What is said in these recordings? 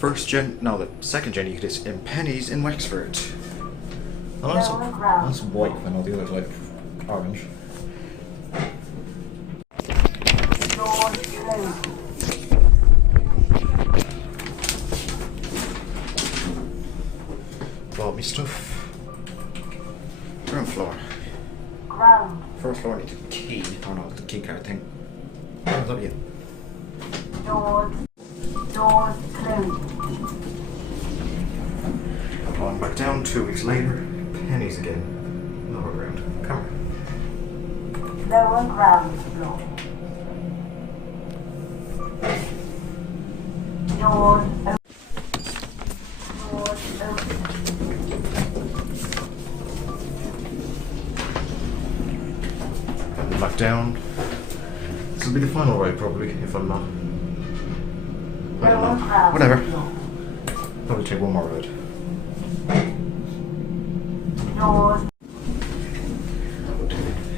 the second gen you get this in Penneys in Wexford. And that's white when all the others like orange. Bought me stuff. Ground floor. First floor needs a key. Oh no, the key card thing. Is that you? Doors closed. Going back down 2 weeks later. Penneys again. Lower ground. Come on. Lower ground floor. Doors open. Back down. This will be the final ride probably, if I'm not. I don't know. Whatever. Probably take one more ride. Doors.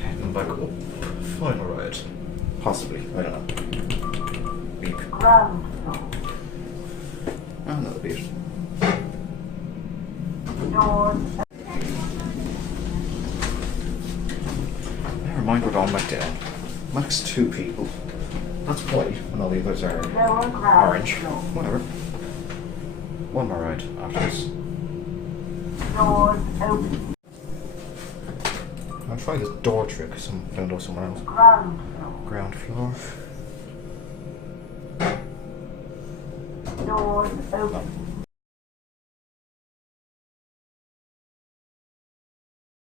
Heading back up. Final ride. Possibly. I don't know. Beep. Ground floor. Oh, another beat. Doors. Never mind, we're going back down. Max 2 people. That's white, and all the others are orange. Whatever. One more ride after this. Doors open. I'll try this door trick found out somewhere else. Ground floor. Ground floor. Doors open.